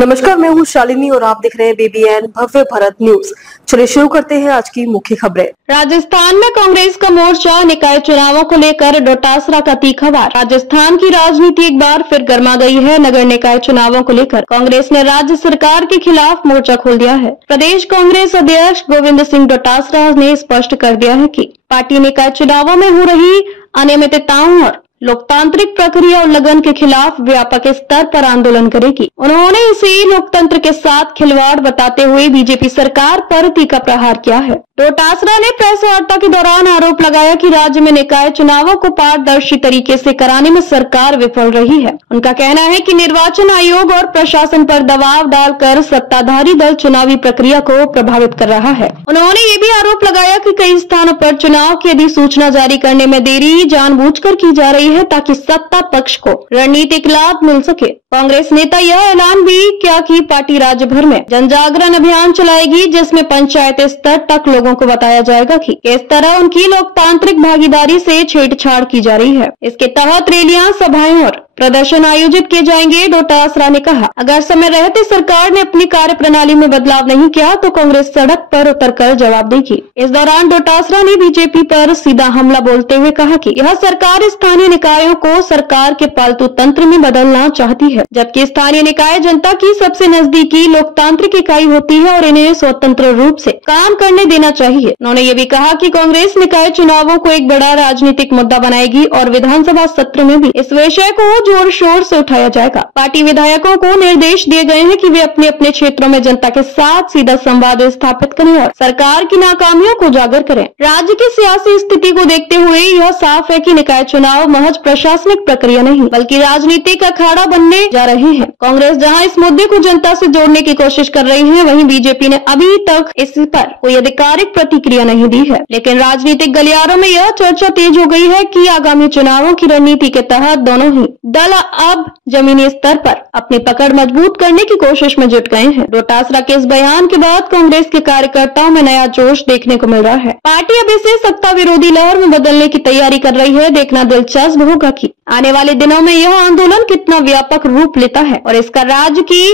नमस्कार, मैं हूँ शालिनी और आप देख रहे हैं BBN भव्य भारत न्यूज। चलिए शुरू करते हैं आज की मुख्य खबरें। राजस्थान में कांग्रेस का मोर्चा निकाय चुनावों को लेकर डोटासरा का तीखा वार। राजस्थान की राजनीति एक बार फिर गर्मा गई है। नगर निकाय चुनावों को लेकर कांग्रेस ने राज्य सरकार के खिलाफ मोर्चा खोल दिया है। प्रदेश कांग्रेस अध्यक्ष गोविंद सिंह डोटासरा ने स्पष्ट कर दिया है कि पार्टी निकाय चुनावों में हो रही अनियमितताओं और लोकतांत्रिक प्रक्रिया उल्लंघन के खिलाफ व्यापक स्तर पर आंदोलन करेगी। उन्होंने इसे लोकतंत्र के साथ खिलवाड़ बताते हुए बीजेपी सरकार पर तीखा प्रहार किया है। डोटासरा ने प्रेस वार्ता के दौरान आरोप लगाया कि राज्य में निकाय चुनावों को पारदर्शी तरीके से कराने में सरकार विफल रही है। उनका कहना है कि निर्वाचन आयोग और प्रशासन पर दबाव डालकर सत्ताधारी दल चुनावी प्रक्रिया को प्रभावित कर रहा है। उन्होंने ये भी आरोप लगाया कि कई स्थानों पर चुनाव की अधिसूचना जारी करने में देरी जानबूझकर की जा रही है ताकि सत्ता पक्ष को रणनीतिक लाभ मिल सके। कांग्रेस नेता यह ऐलान भी किया कि पार्टी राज्य भर में जन जागरण अभियान चलाएगी, जिसमें पंचायत स्तर तक लोगों को बताया जाएगा कि किस तरह उनकी लोकतांत्रिक भागीदारी से छेड़छाड़ की जा रही है। इसके तहत रैलियां, सभाएं और प्रदर्शन आयोजित किए जाएंगे। डोटासरा ने कहा, अगर समय रहते सरकार ने अपनी कार्य प्रणाली में बदलाव नहीं किया तो कांग्रेस सड़क पर उतरकर जवाब देगी। इस दौरान डोटासरा ने बीजेपी पर सीधा हमला बोलते हुए कहा कि यह सरकार स्थानीय निकायों को सरकार के पालतू तंत्र में बदलना चाहती है, जबकि स्थानीय निकाय जनता की सबसे नजदीकी लोकतांत्रिक इकाई होती है और इन्हें स्वतंत्र रूप से काम करने देना चाहिए। उन्होंने ये भी कहा कि कांग्रेस निकाय चुनावों को एक बड़ा राजनीतिक मुद्दा बनाएगी और विधानसभा सत्र में भी इस विषय को जोर शोर से उठाया जाएगा। पार्टी विधायकों को निर्देश दिए गए हैं कि वे अपने अपने क्षेत्रों में जनता के साथ सीधा संवाद स्थापित करें और सरकार की नाकामियों को उजागर करें। राज्य की सियासी स्थिति को देखते हुए यह साफ है कि निकाय चुनाव महज प्रशासनिक प्रक्रिया नहीं बल्कि राजनीतिक अखाड़ा बनने जा रहे हैं। कांग्रेस जहां इस मुद्दे को जनता से जोड़ने की कोशिश कर रही है, वहीं बीजेपी ने अभी तक इस पर कोई आधिकारिक प्रतिक्रिया नहीं दी है। लेकिन राजनीतिक गलियारों में यह चर्चा तेज हो गई है कि आगामी चुनावों की रणनीति के तहत दोनों ही दल अब जमीनी स्तर पर अपनी पकड़ मजबूत करने की कोशिश में जुट गए हैं। डोटासरा के इस बयान के बाद कांग्रेस के कार्यकर्ताओं में नया जोश देखने को मिल रहा है। पार्टी अब इसे सत्ता विरोधी लहर में बदलने की तैयारी कर रही है। देखना दिलचस्प होगा कि आने वाले दिनों में यह आंदोलन कितना व्यापक रूप लेता है और इसका राज्य की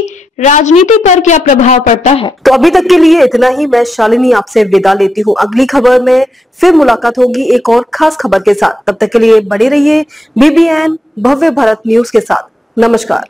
राजनीति पर क्या प्रभाव पड़ता है। तो अभी तक के लिए इतना ही। मैं शालिनी आपसे विदा लेती हूँ। अगली खबर में फिर मुलाकात होगी एक और खास खबर के साथ। तब तक के लिए बने रहिए BBN भव्य भारत न्यूज के साथ। नमस्कार।